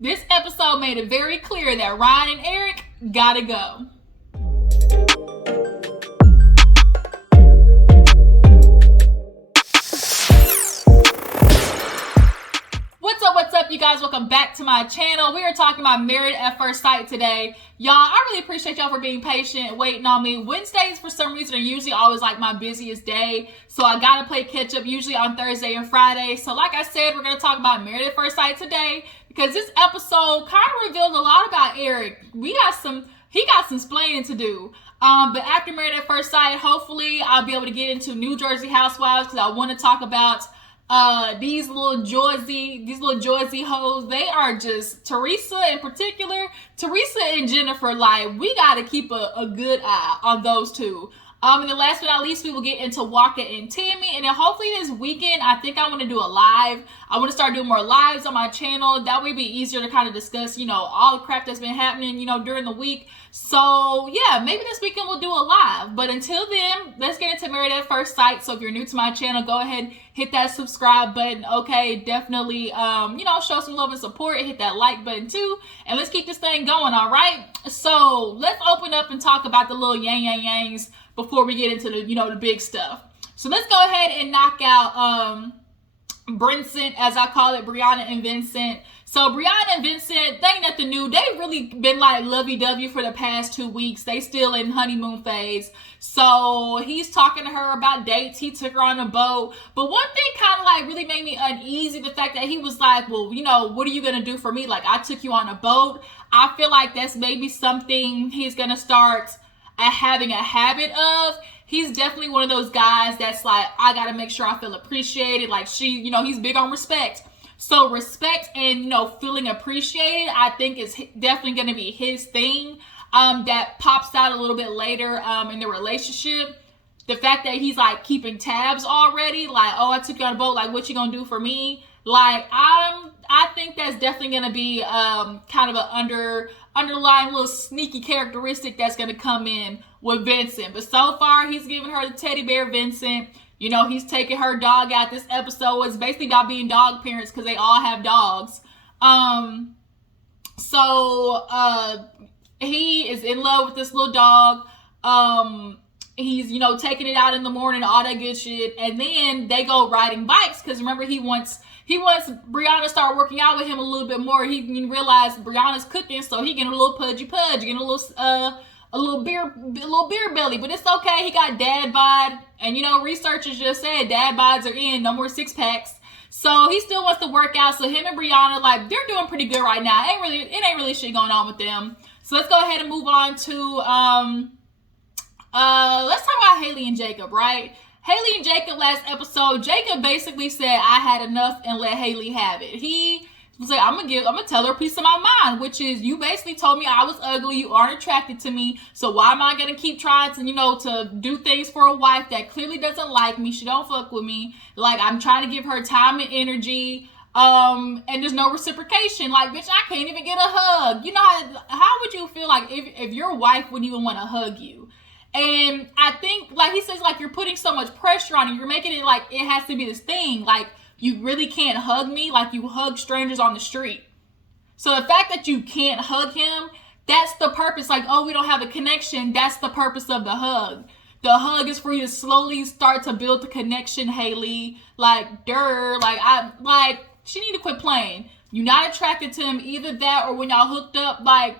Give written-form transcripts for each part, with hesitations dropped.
This episode made it very clear that Ryan and Eric gotta go. What's up, you guys? Welcome back to my channel. We are talking about Married at First Sight today. Y'all, I really appreciate y'all for being patient, waiting on me. Wednesdays, for some reason, are usually always like my busiest day, so I gotta play catch up usually on Thursday and Friday. So like I said, we're gonna talk about Married at First Sight today because this episode kind of revealed a lot about Eric. He got some splaining to do. But after Married at First Sight, hopefully I'll be able to get into New Jersey Housewives because I want to talk about these little Jersey hoes. They are just, Teresa in particular, Teresa and Jennifer, like, we got to keep a good eye on those two. And then last but not least, we will get into Waka and Tammy. And then hopefully this weekend, I think I want to do a live. I want to start doing more lives on my channel. That way it'd be easier to kind of discuss, all the crap that's been happening, during the week. So yeah, maybe this weekend we'll do a live. But until then, let's get into Married at First Sight. So if you're new to my channel, go ahead, hit that subscribe button. Okay, definitely, show some love and support. Hit that like button too. And let's keep this thing going, all right? So let's open up and talk about the little yangs before we get into the, the big stuff. So let's go ahead and knock out Vincent, as I call it, Brianna and Vincent. So Brianna and Vincent, they ain't nothing new. They've really been like lovey-dovey for the past 2 weeks. They still in honeymoon phase. So he's talking to her about dates. He took her on a boat. But one thing kind of like really made me uneasy, the fact that he was like, well, what are you going to do for me? Like, I took you on a boat. I feel like that's maybe something he's going to start having a habit of. He's definitely one of those guys that's like, I got to make sure I feel appreciated. Like he's big on respect. So respect and, feeling appreciated, I think is definitely going to be his thing. That pops out a little bit later in the relationship. The fact that he's like keeping tabs already, like, oh, I took you on a boat, like, what you gonna do for me? Like, I think that's definitely gonna be kind of an underlying little sneaky characteristic that's gonna come in with Vincent. But so far, he's giving her the teddy bear, Vincent. He's taking her dog out. This episode was basically about being dog parents because they all have dogs. So he is in love with this little dog. He's, taking it out in the morning, all that good shit. And then they go riding bikes because remember, he wants Brianna to start working out with him a little bit more. He realized Brianna's cooking, so he getting a little pudgy, getting a little beer belly. But it's okay. He got dad bod, and researchers just said dad bods are in, no more 6-packs. So he still wants to work out. So him and Brianna, like, they're doing pretty good right now. It ain't really shit going on with them. So let's go ahead and move on to let's talk about Haley and Jacob, right? Haley and Jacob last episode, Jacob basically said, I had enough and let Haley have it. He was like, I'm gonna tell her a piece of my mind, which is, you basically told me I was ugly, you aren't attracted to me, so why am I gonna keep trying to, to do things for a wife that clearly doesn't like me, she don't fuck with me, like, I'm trying to give her time and energy, and there's no reciprocation, like, bitch, I can't even get a hug. How would you feel like if your wife wouldn't even want to hug you? And I think, like he says, like, you're putting so much pressure on it. You're making it like it has to be this thing. Like, you really can't hug me like you hug strangers on the street. So the fact that you can't hug him, that's the purpose. Like, oh, we don't have a connection. That's the purpose of the hug. The hug is for you to slowly start to build the connection, Haley. Like, she need to quit playing. You're not attracted to him, either that or when y'all hooked up, like,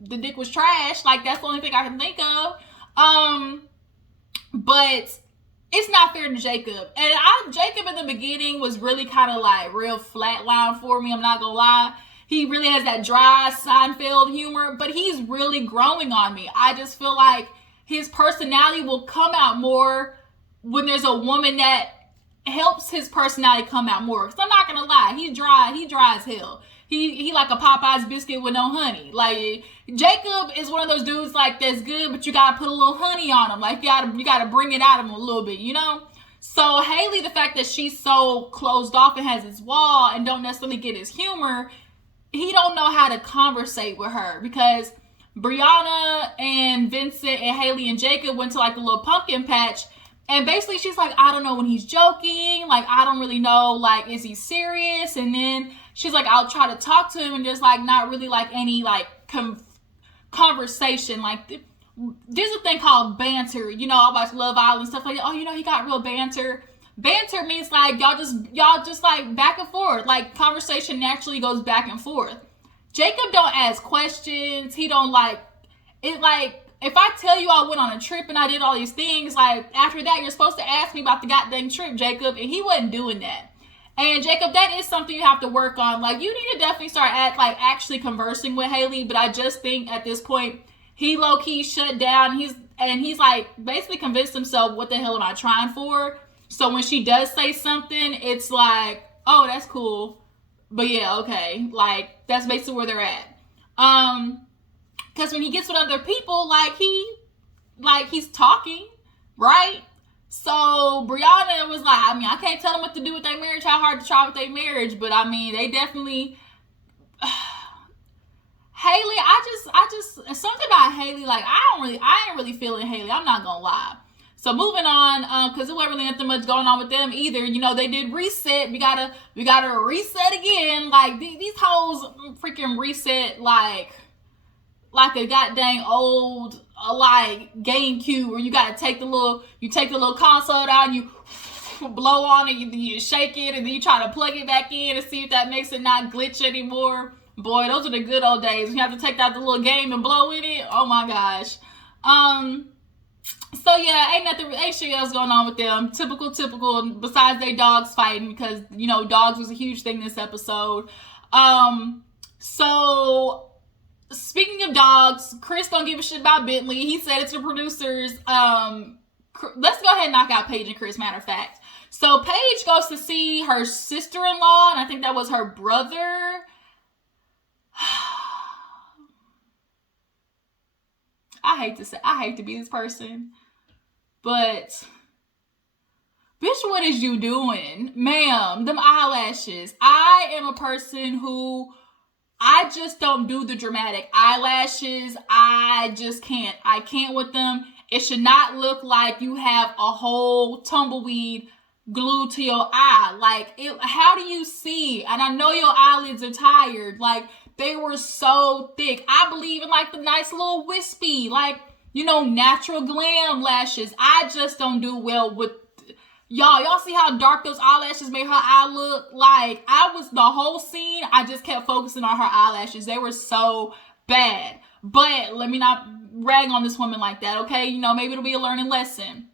the dick was trash. Like, that's the only thing I can think of. But it's not fair to Jacob. And Jacob in the beginning was really kind of like real flatline for me. I'm not gonna lie. He really has that dry Seinfeld humor, but he's really growing on me. I just feel like his personality will come out more when there's a woman that helps his personality come out more. Cause I'm not gonna lie, he's dry as hell. He like a Popeye's biscuit with no honey. Like, Jacob is one of those dudes like that's good, but you gotta put a little honey on him. Like, you gotta bring it out of him a little bit, So Haley, the fact that she's so closed off and has his wall and don't necessarily get his humor, he don't know how to conversate with her because Brianna and Vincent and Haley and Jacob went to like a little pumpkin patch. And basically she's like, I don't know when he's joking. Like, I don't really know, like, is he serious? And then she's like, I'll try to talk to him, and there's like not really like any like conversation. Like, there's a thing called banter. You know, I watch Love Island, stuff like that. Oh, you know, he got real banter. Banter means like y'all just like back and forth. Like, conversation naturally goes back and forth. Jacob don't ask questions. He don't like it. Like, if I tell you I went on a trip and I did all these things, like, after that, you're supposed to ask me about the goddamn trip, Jacob. And he wasn't doing that. And Jacob, that is something you have to work on. Like, you need to definitely start actually conversing with Haley. But I just think at this point, he low-key shut down. He's like basically convinced himself, what the hell am I trying for? So when she does say something, it's like, oh, that's cool. But yeah, okay. Like, that's basically where they're at. Because when he gets with other people, he's talking, right? So Brianna was like, I mean, I can't tell them what to do with their marriage, how hard to try with their marriage, but I mean, they definitely. Haley, I just something about Haley, like, I ain't really feeling Haley. I'm not gonna lie. So moving on, because it wasn't really nothing much going on with them either. You know, they did reset. We gotta reset again. Like, these hoes freaking reset like a goddamn old like GameCube, where you gotta take the little console out and you blow on it, you shake it, and then you try to plug it back in and see if that makes it not glitch anymore. Boy, those are the good old days. You have to take out the little game and blow in it. Oh my gosh. So yeah, ain't shit else going on with them. Typical, besides they dogs fighting, because, you know, dogs was a huge thing this episode. So speaking of dogs, Chris don't give a shit about Bentley. He said it to the producers. Let's go ahead and knock out Paige and Chris, matter of fact. So Paige goes to see her sister-in-law, and I think that was her brother. I hate to be this person, but bitch, what is you doing? Ma'am, them eyelashes. I am a person who, I just don't do the dramatic eyelashes. I just can't. I can't with them. It should not look like you have a whole tumbleweed glued to your eye. Like, how do you see? And I know your eyelids are tired. Like, they were so thick. I believe in like the nice little wispy, like, you know, natural glam lashes. I just don't do well with y'all see how dark those eyelashes made her eye look? Like, the whole scene, I just kept focusing on her eyelashes. They were so bad. But let me not rag on this woman like that, okay? You know, maybe it'll be a learning lesson.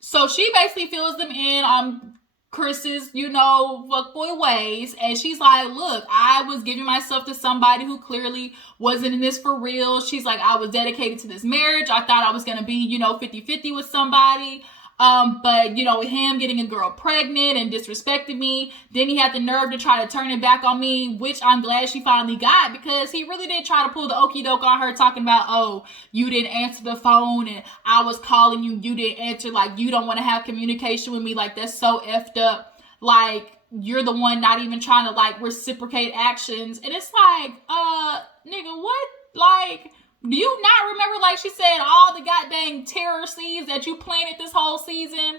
So she basically fills them in on Chris's, you know, fuckboy ways. And she's like, look, I was giving myself to somebody who clearly wasn't in this for real. She's like, I was dedicated to this marriage. I thought I was going to be, you know, 50-50 with somebody. But, you know, him getting a girl pregnant and disrespecting me, then he had the nerve to try to turn it back on me, which I'm glad she finally got, because he really did try to pull the okie doke on her, talking about, oh, you didn't answer the phone and I was calling you, you didn't answer, like, you don't want to have communication with me. Like, that's so effed up. Like, you're the one not even trying to, like, reciprocate actions. And it's like, nigga, what? Like, do you not remember, like she said, all the goddamn terror seeds that you planted this whole season?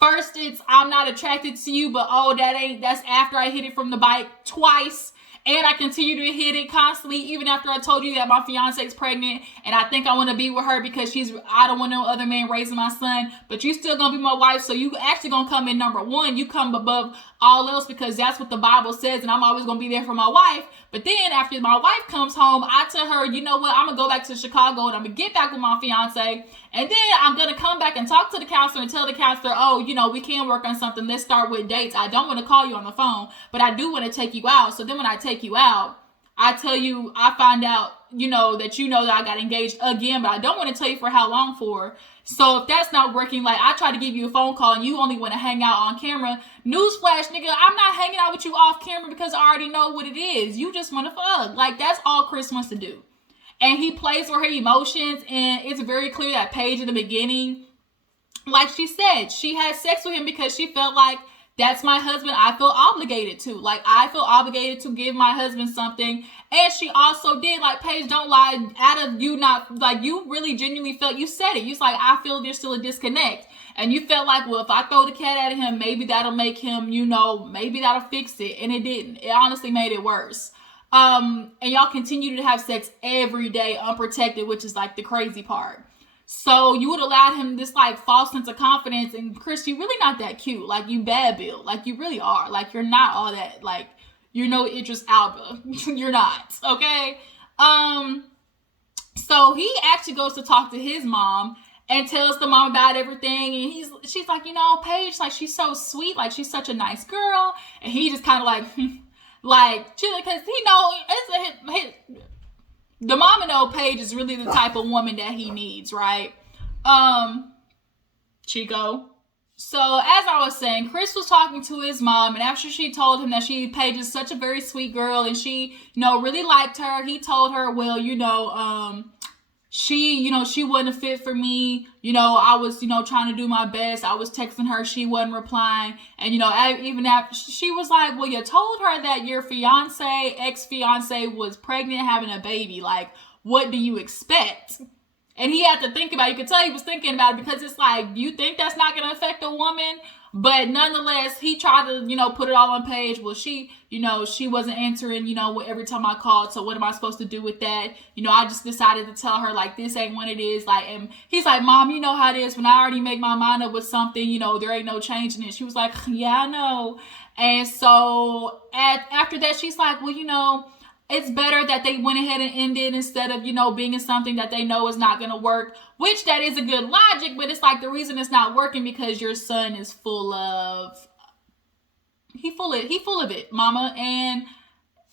First, it's, I'm not attracted to you, but oh, that's after I hit it from the bike twice. And I continue to hit it constantly, even after I told you that my fiance's pregnant and I think I want to be with her because I don't want no other man raising my son, but you still gonna be my wife. So you actually gonna come in number one. You come above all else because that's what the Bible says, and I'm always gonna be there for my wife. But then after my wife comes home, I tell her, you know what, I'm gonna go back to Chicago and I'm gonna get back with my fiance. And then I'm gonna come back and talk to the counselor and tell the counselor, oh, you know, we can work on something. Let's start with dates. I don't want to call you on the phone, but I do want to take you out. So then when I take you out, I tell you, I find out, you know that I got engaged again, but I don't want to tell you for how long for. So if that's not working, like, I try to give you a phone call and you only want to hang out on camera. Newsflash, nigga, I'm not hanging out with you off camera because I already know what it is. You just want to fuck. Like, that's all Chris wants to do. And he plays with her emotions, and it's very clear that Paige in the beginning, like she said, she had sex with him because she felt like that's my husband. I feel obligated to. Like, I feel obligated to give my husband something. And she also did, like, Paige, don't lie, out of you not, like, you really genuinely felt, you said it. You was like, I feel there's still a disconnect. And you felt like, well, if I throw the cat at him, maybe that'll make him, you know, maybe that'll fix it. And it didn't. It honestly made it worse. And y'all continue to have sex every day unprotected, which is like the crazy part. So you would allow him this like false sense of confidence. And Chris, you really not that cute. Like, you bad built. Like, you really are. Like, you're not all that. Like, you're no Idris Elba. You're not. Okay. So he actually goes to talk to his mom and tells the mom about everything. And she's like, you know, Paige, like, she's so sweet. Like, she's such a nice girl. And he just kind of like, like, because he know the mama know Paige is really the type of woman that he needs, right? Chico. So as I was saying, Chris was talking to his mom, and after she told him that Paige is such a very sweet girl and she, you know, really liked her, he told her, well, you know, she wasn't a fit for me. You know, I was, you know, trying to do my best. I was texting her. She wasn't replying. And, you know, even after she was like, well, you told her that your ex-fiance was pregnant, having a baby. Like, what do you expect? And he had to think about it. You could tell he was thinking about it, because it's like, you think that's not going to affect a woman? But nonetheless, he tried to, you know, put it all on Paige. Well, she wasn't answering, you know, every time I called. So what am I supposed to do with that? You know, I just decided to tell her, like, this ain't what it is. Like, and he's like, Mom, you know how it is. When I already make my mind up with something, you know, there ain't no changing it. She was like, yeah, I know. And so after that, she's like, well, you know, it's better that they went ahead and ended instead of, you know, being in something that they know is not going to work, which that is a good logic, but it's like the reason it's not working because your son is full of it, mama, and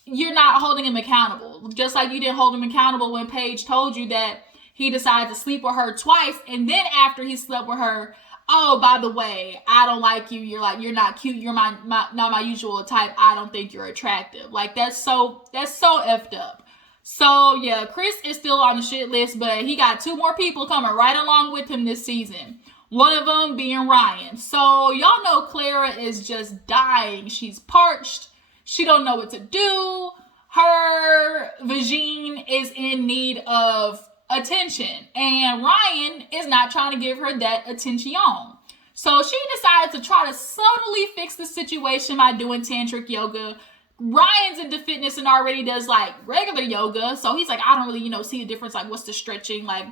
you're not holding him accountable. Just like you didn't hold him accountable when Paige told you that he decided to sleep with her twice, and then after he slept with her, oh, by the way, I don't like you. You're not cute. You're not my usual type. I don't think you're attractive. Like, that's so effed up. So yeah, Chris is still on the shit list, but he got 2 more people coming right along with him this season. One of them being Ryan. So y'all know Clara is just dying. She's parched. She don't know what to do. Her vagine is in need of attention, and Ryan is not trying to give her that attention. So she decided to try to subtly fix the situation by doing tantric yoga. Ryan's into fitness and already does like regular yoga, so he's like, I don't really, you know, see a difference. Like, what's the stretching? Like,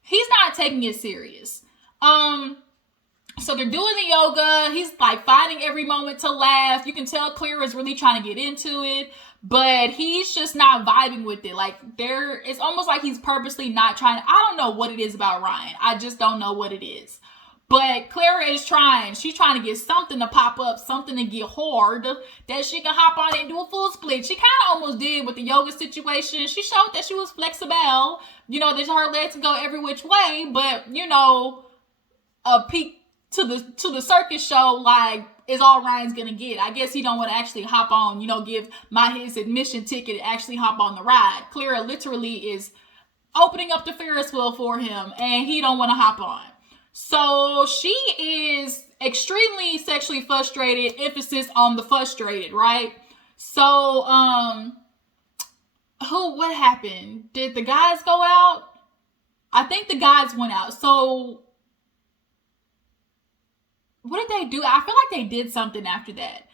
he's not taking it serious. So they're doing the yoga. He's like finding every moment to laugh. You can tell Clara's really trying to get into it, but he's just not vibing with it. Like, it's almost like he's purposely not trying. I don't know what it is about Ryan. I just don't know what it is. But Clara is trying. She's trying to get something to pop up, something to get hard, that she can hop on and do a full split. She kind of almost did with the yoga situation. She showed that she was flexible. You know, that her legs can go every which way. But, you know, a peek to the circus show, like, is all Ryan's gonna get. I guess he don't want to actually hop on, you know, give his admission ticket and actually hop on the ride. Clara literally is opening up the Ferris wheel for him, and he don't want to hop on. So she is extremely sexually frustrated, emphasis on the frustrated, right? So, what happened? Did the guys go out? I think the guys went out. So, what did they do? I feel like they did something after that.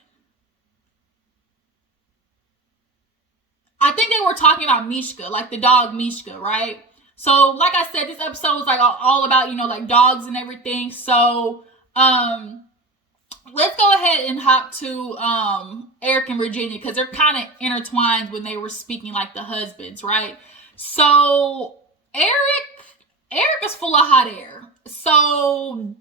I think they were talking about Mishka, like the dog Mishka, right? So, like I said, this episode was like all about, you know, like dogs and everything. So, let's go ahead and hop to Eric and Virginia, because they're kind of intertwined when they were speaking like the husbands, right? So, Eric is full of hot air. So,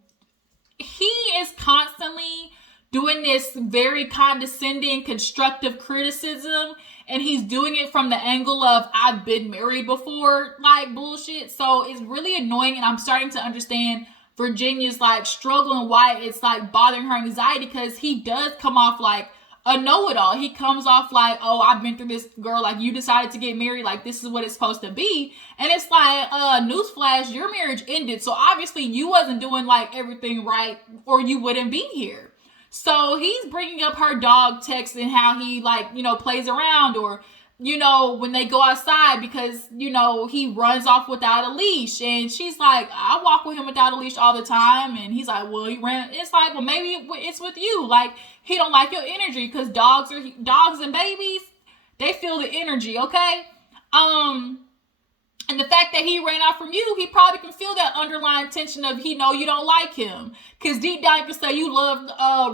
he is constantly doing this very condescending, constructive criticism, and he's doing it from the angle of, I've been married before, like, bullshit. So it's really annoying, and I'm starting to understand Virginia's, like, struggling, why it's, like, bothering her anxiety, because he does come off like a know-it-all. He comes off like, oh, I've been through this, girl, like, you decided to get married, like, this is what it's supposed to be. And it's like, newsflash, your marriage ended, so obviously you wasn't doing, like, everything right, or you wouldn't be here. So he's bringing up her dog text and how he like, plays around, or when they go outside, because he runs off without a leash, and she's like, I walk with him without a leash all the time, and he's like, well, he ran. It's like, well, maybe it's with you, like he don't like your energy, because dogs and babies, they feel the energy, okay? And the fact that he ran out from you, he probably can feel that underlying tension of he know you don't like him. Because deep down you can say you love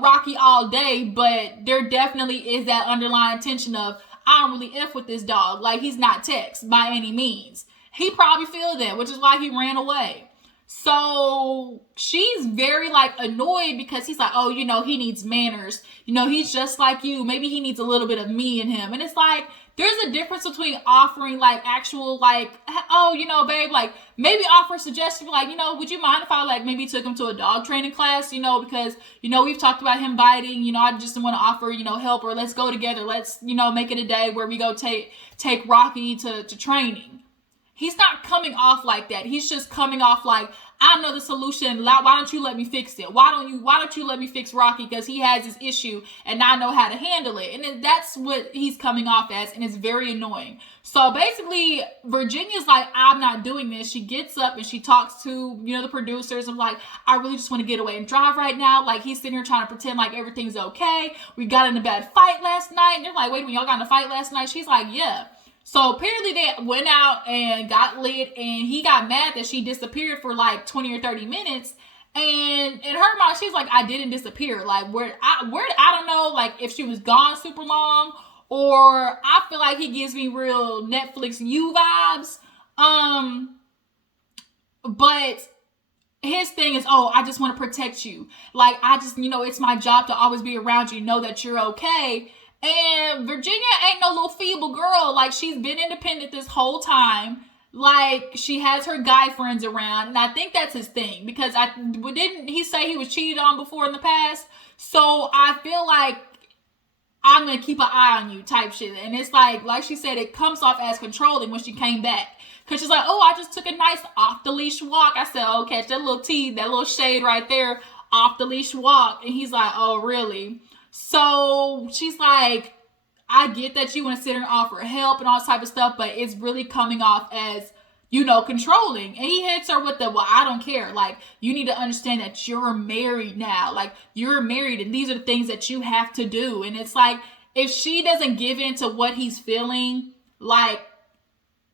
Rocky all day, but there definitely is that underlying tension of, I don't really F with this dog. Like, he's not text by any means. He probably feel that, which is why he ran away. So she's very like annoyed, because he's like, oh, he needs manners. He's just like you. Maybe he needs a little bit of me in him. And it's like, there's a difference between offering like actual like, oh, babe, like maybe offer a suggestion like, would you mind if I like maybe took him to a dog training class, because, we've talked about him biting, I just want to offer, help, or let's go together. Let's, make it a day where we go take Rocky to training. He's not coming off like that. He's just coming off like, I know the solution. Why don't you let me fix it? Why don't you let me fix Rocky? Because he has this issue and I know how to handle it. And then that's what he's coming off as. And it's very annoying. So basically, Virginia's like, I'm not doing this. She gets up and she talks to, the producers. I'm like, I really just want to get away and drive right now. Like, he's sitting here trying to pretend like everything's okay. We got in a bad fight last night. And they're like, wait a minute, y'all got in a fight last night? She's like, yeah. So apparently they went out and got lit, and he got mad that she disappeared for like 20 or 30 minutes. And in her mind, she's like, I didn't disappear. Like, I don't know, like if she was gone super long, or I feel like he gives me real Netflix U vibes. But his thing is, oh, I just want to protect you. Like, I just, it's my job to always be around you, know that you're okay. And Virginia ain't no little feeble girl. Like, she's been independent this whole time. Like, she has her guy friends around. And I think that's his thing. Because didn't he say he was cheated on before in the past? So I feel like I'm going to keep an eye on you type shit. And it's like she said, it comes off as controlling when she came back. Because she's like, oh, I just took a nice off-the-leash walk. I said, oh, catch that little tea, that little shade right there, off-the-leash walk. And he's like, oh, really? So she's like, I get that you want to sit and offer help and all this type of stuff, but it's really coming off as, controlling. And he hits her with the, well, I don't care. Like, you need to understand that you're married now. Like, you're married and these are the things that you have to do. And it's like, if she doesn't give in to what he's feeling, like,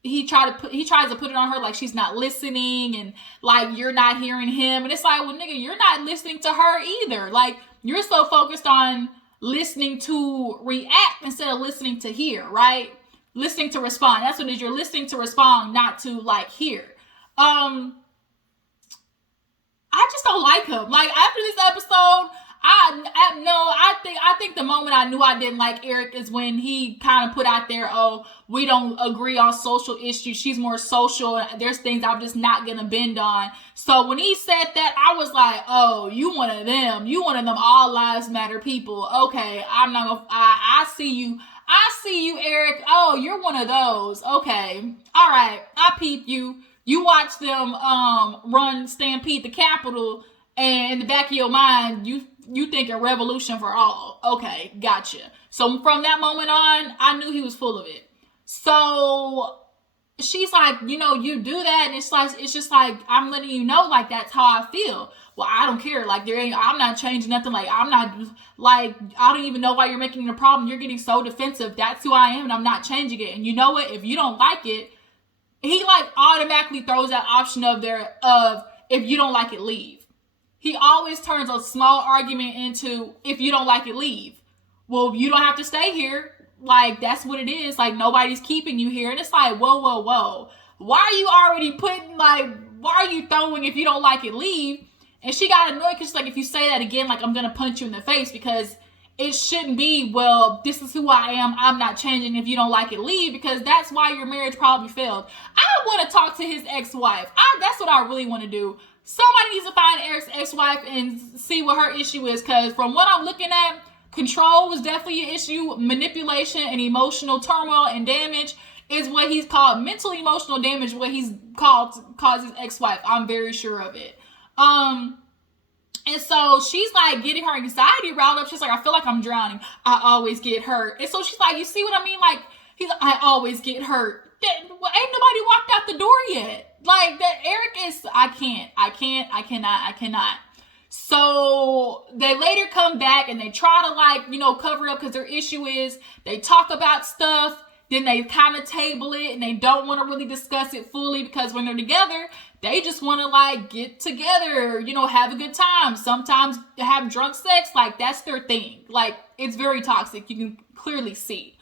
he tries to put it on her like she's not listening and like you're not hearing him. And it's like, well, nigga, you're not listening to her either. Like, you're so focused on listening to react instead of listening to hear, right? Listening to respond. That's what it is. You're listening to respond, not to like hear. I just don't like him. Like, after this episode, I think the moment I knew I didn't like Eric is when he kind of put out there, oh, we don't agree on social issues. She's more social. There's things I'm just not going to bend on. So when he said that, I was like, oh, you one of them. You one of them all lives matter people. Okay, I'm not going to, I see you. I see you, Eric. Oh, you're one of those. Okay. All right. I peep you. You watch them stampede the Capitol, and in the back of your mind, you think a revolution for all. Okay, gotcha. So from that moment on, I knew he was full of it. So she's like, you do that, and it's just like, I'm letting you know, like, that's how I feel. Well, I don't care. Like, I'm not changing nothing. Like, I'm not, like, I don't even know why you're making it a problem. You're getting so defensive. That's who I am, and I'm not changing it. And you know what? If you don't like it, he like automatically throws that option of if you don't like it, leave. He always turns a small argument into, if you don't like it, leave. Well, you don't have to stay here. Like, that's what it is. Like, nobody's keeping you here. And it's like, whoa, whoa, whoa. Why are you already why are you throwing, if you don't like it, leave? And she got annoyed because she's like, if you say that again, like, I'm going to punch you in the face, because it shouldn't be, well, this is who I am. I'm not changing. If you don't like it, leave, because that's why your marriage probably failed. I want to talk to his ex-wife. That's what I really want to do. Somebody needs to find Eric's ex-wife and see what her issue is, because from what I'm looking at, control was definitely an issue. Manipulation and emotional turmoil and damage is what he's called. Mental emotional damage, what he's called, causes ex-wife. I'm very sure of it. And so she's like getting her anxiety riled up. She's like, I feel like I'm drowning. I always get hurt. And so she's like, you see what I mean? Like, he's like, I always get hurt. Ain't nobody walked out the door yet. Like, that Eric is, I cannot. So they later come back and they try to, like, you know, cover up because their issue is they talk about stuff, then they kind of table it and they don't want to really discuss it fully because when they're together, they just want to, like, get together, you know, have a good time. Sometimes have drunk sex. Like, that's their thing. Like, it's very toxic. You can clearly see.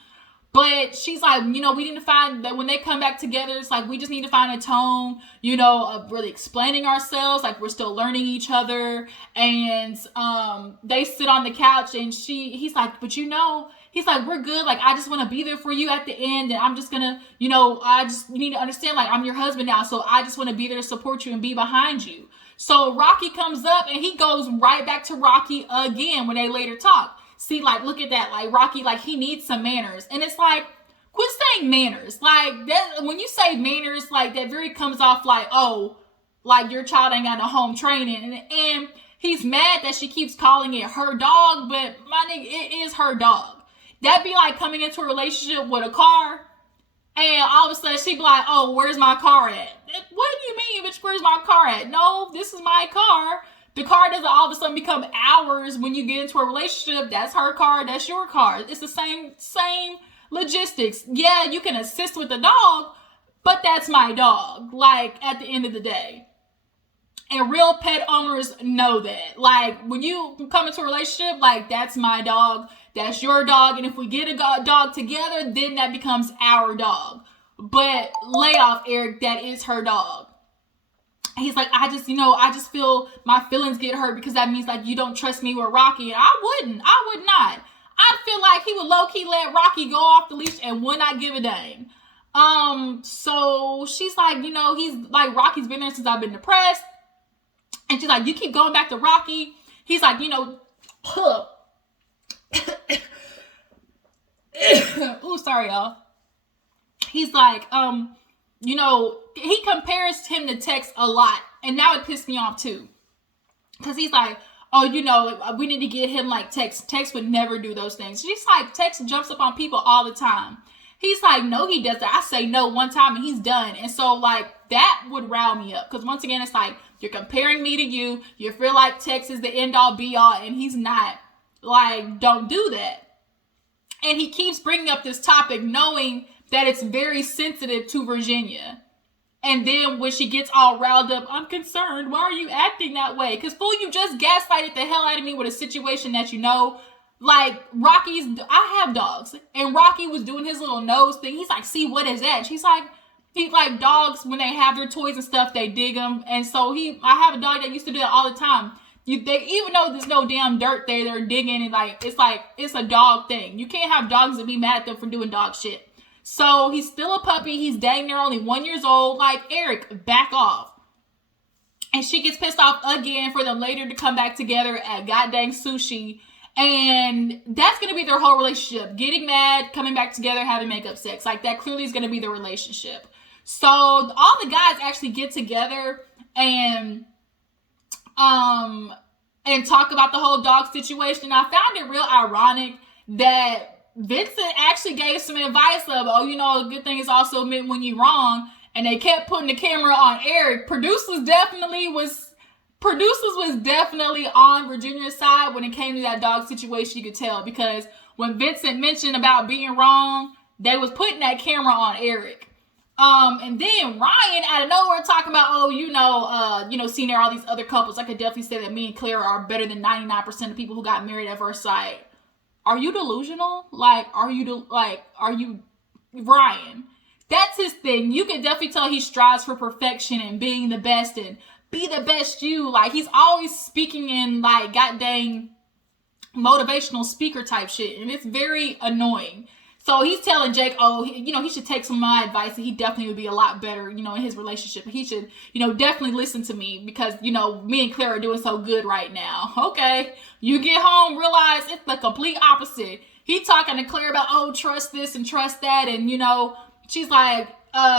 But she's like, you know, we need to find that when they come back together, it's like, we just need to find a tone, you know, of really explaining ourselves. Like, we're still learning each other. And they sit on the couch and he's like, but you know, he's like, we're good. Like, I just want to be there for you at the end. And I'm just going to, you know, you need to understand, like, I'm your husband now. So I just want to be there to support you and be behind you. So Rocky comes up and he goes right back to Rocky again when they later talk. See, like, look at that. Like, Rocky, like, he needs some manners. And it's like, quit saying manners. Like, that, when you say manners, like, that very comes off like, oh, like, your child ain't got no home training. And he's mad that she keeps calling it her dog, but my nigga, it is her dog. That'd be like coming into a relationship with a car, and all of a sudden she'd be like, oh, where's my car at? What do you mean, bitch, where's my car at? No, this is my car. The car doesn't all of a sudden become ours when you get into a relationship. That's her car. That's your car. It's the same logistics. Yeah, you can assist with the dog, but that's my dog. Like, at the end of the day. And real pet owners know that. Like, when you come into a relationship, like, that's my dog. That's your dog. And if we get a dog together, then that becomes our dog. But lay off, Eric. That is her dog. He's like, I just feel my feelings get hurt because that means, like, you don't trust me with Rocky. And I would not. I feel like he would low-key let Rocky go off the leash and would not give a dang. So she's like, you know, he's like, Rocky's been there since I've been depressed. And she's like, you keep going back to Rocky. He's like, you know, ooh, sorry, y'all. He's like, you know, he compares him to Tex a lot. And now it pissed me off too. Because he's like, oh, you know, we need to get him like Tex. Tex would never do those things. She's like, Tex jumps up on people all the time. He's like, no, he doesn't. I say no one time and he's done. And so, like, that would rile me up. Because once again, it's like, you're comparing me to you. You feel like Tex is the end all be all. And he's not. Like, don't do that. And he keeps bringing up this topic knowing that it's very sensitive to Virginia. And then when she gets all riled up, I'm concerned. Why are you acting that way? Because, fool, you just gaslighted the hell out of me with a situation that you know. Like, I have dogs. And Rocky was doing his little nose thing. He's like, see, what is that? She's like, dogs, when they have their toys and stuff, they dig them. And so I have a dog that used to do that all the time. Even though there's no damn dirt there, they're digging. And, like, it's a dog thing. You can't have dogs and be mad at them for doing dog shit. So he's still a puppy. He's dang near only 1 year old. Like, Eric, back off. And she gets pissed off again for them later to come back together at goddamn sushi. And that's going to be their whole relationship. Getting mad, coming back together, having makeup sex. Like, that clearly is going to be their relationship. So all the guys actually get together and talk about the whole dog situation. I found it real ironic that Vincent actually gave some advice of, oh, you know, a good thing is also admit when you're wrong. And they kept putting the camera on Eric. Producers was definitely on Virginia's side when it came to that dog situation. You could tell, because when Vincent mentioned about being wrong, they was putting that camera on Eric. And then Ryan out of nowhere talking about, oh, seeing there all these other couples. I could definitely say that me and Clara are better than 99% of people who got married at first sight. Are you delusional? Are you Ryan? That's his thing. You can definitely tell he strives for perfection and being the best and be the best you. Like, he's always speaking in, like, goddamn motivational speaker type shit. And it's very annoying. So he's telling Jake, oh, he should take some of my advice and he definitely would be a lot better, in his relationship. He should, definitely listen to me because, me and Claire are doing so good right now. Okay. You get home, realize it's the complete opposite. He talking to Claire about, oh, trust this and trust that. And, she's like,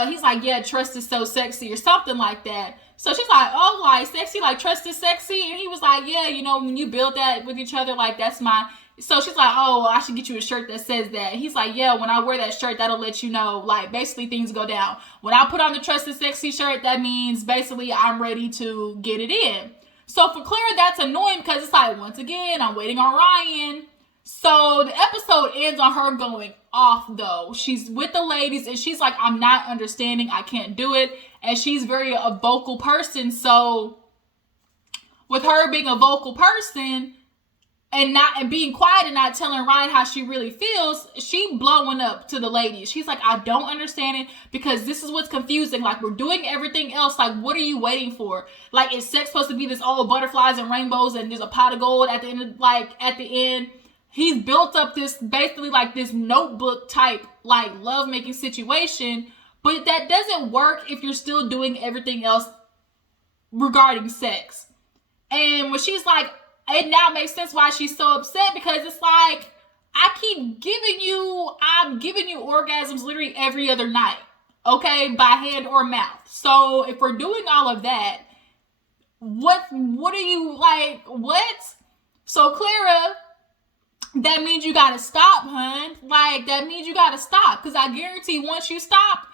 he's like, yeah, trust is so sexy or something like that. So she's like, oh, like sexy, like trust is sexy. And he was like, yeah, you know, when you build that with each other, like that's my. So she's like, oh, well, I should get you a shirt that says that. He's like, yeah, when I wear that shirt, that'll let you know, like, basically things go down. When I put on the Trust is Sexy shirt, that means basically I'm ready to get it in. So for Clara, that's annoying because it's like, once again, I'm waiting on Ryan. So the episode ends on her going off, though. She's with the ladies, and she's like, I'm not understanding. I can't do it. And she's very a vocal person. So with her being a vocal person, and being quiet and not telling Ryan how she really feels, she blowing up to the ladies. She's like, I don't understand it because this is what's confusing. Like, we're doing everything else. Like, what are you waiting for? Like, is sex supposed to be this all butterflies and rainbows and there's a pot of gold at the end of, like, at the end? He's built up this, basically, like, this notebook type, like, lovemaking situation. But that doesn't work if you're still doing everything else regarding sex. And when she's like, it now makes sense why she's so upset, because it's like, I'm giving you orgasms literally every other night, okay, by hand or mouth. So if we're doing all of that, what are you, like, what? So Clara, that means you gotta stop, hun. Like, that means you gotta stop, because I guarantee once you stop,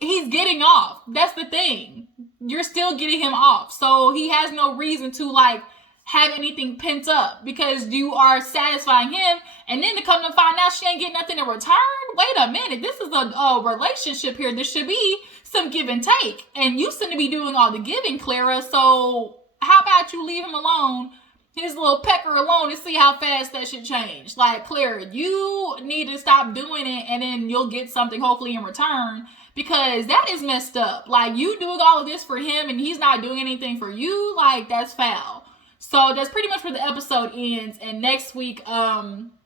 he's getting off. That's the thing. You're still getting him off. So he has no reason to, like, have anything pent up because you are satisfying him. And then to come to find out she ain't getting nothing in return. Wait a minute. This is a relationship here. There should be some give and take. And you seem to be doing all the giving, Clara. So how about you leave him alone, his little pecker alone, and see how fast that should change. Like, Clara, you need to stop doing it, and then you'll get something hopefully in return, because that is messed up. Like, you doing all of this for him and he's not doing anything for you. Like, that's foul. So that's pretty much where the episode ends. And next week, Virginia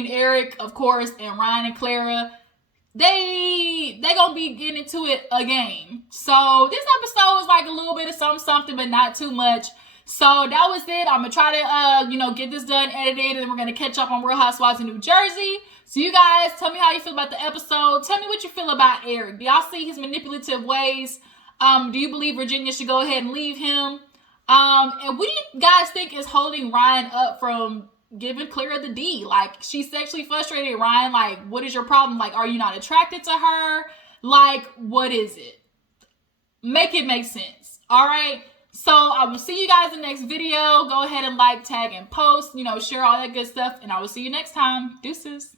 and Eric, of course, and Ryan and Clara, they gonna be getting into it again. So this episode was like a little bit of something, but not too much. So that was it. I'm gonna try to get this done, edited, and then we're gonna catch up on Real Housewives in New Jersey. So you guys, tell me how you feel about the episode. Tell me what you feel about Eric. Do y'all see his manipulative ways? Do you believe Virginia should go ahead and leave him? And what do you guys think is holding Ryan up from giving Clara the D? Like, she's sexually frustrated, Ryan. Like, what is your problem? Like, are you not attracted to her? Like, what is it? Make it make sense. All right. So I will see you guys in the next video. Go ahead and like, tag, and post, share all that good stuff. And I will see you next time. Deuces.